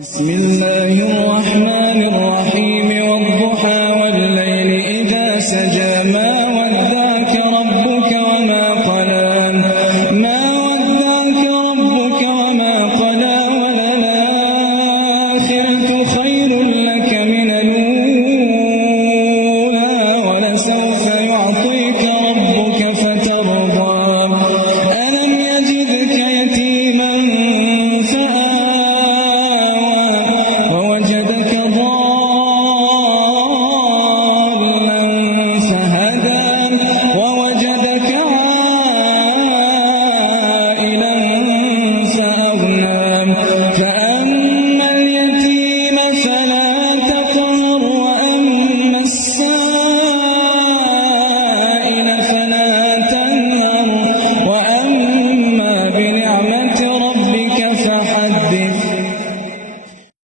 بسم الله الرحمن الرحيم والضحى والليل إذا سجى ما ودعك ربك وما قلى وللآخرة